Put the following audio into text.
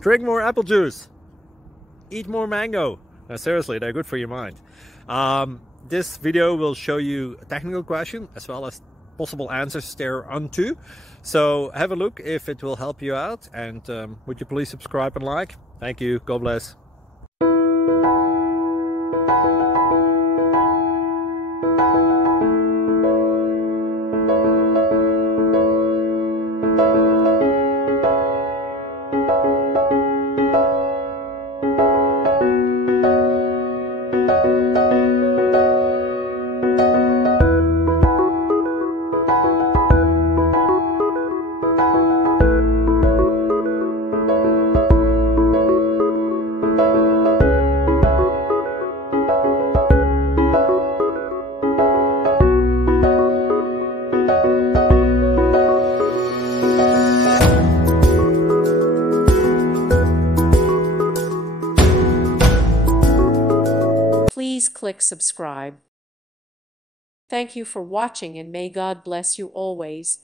Drink more apple juice. Eat more mango. No, seriously, they're good for your mind. This video will show you a technical question as well as possible answers thereunto. So have a look if it will help you out, and would you please subscribe and like? Thank you. God bless. Please click subscribe. Thank you for watching, and may God bless you always.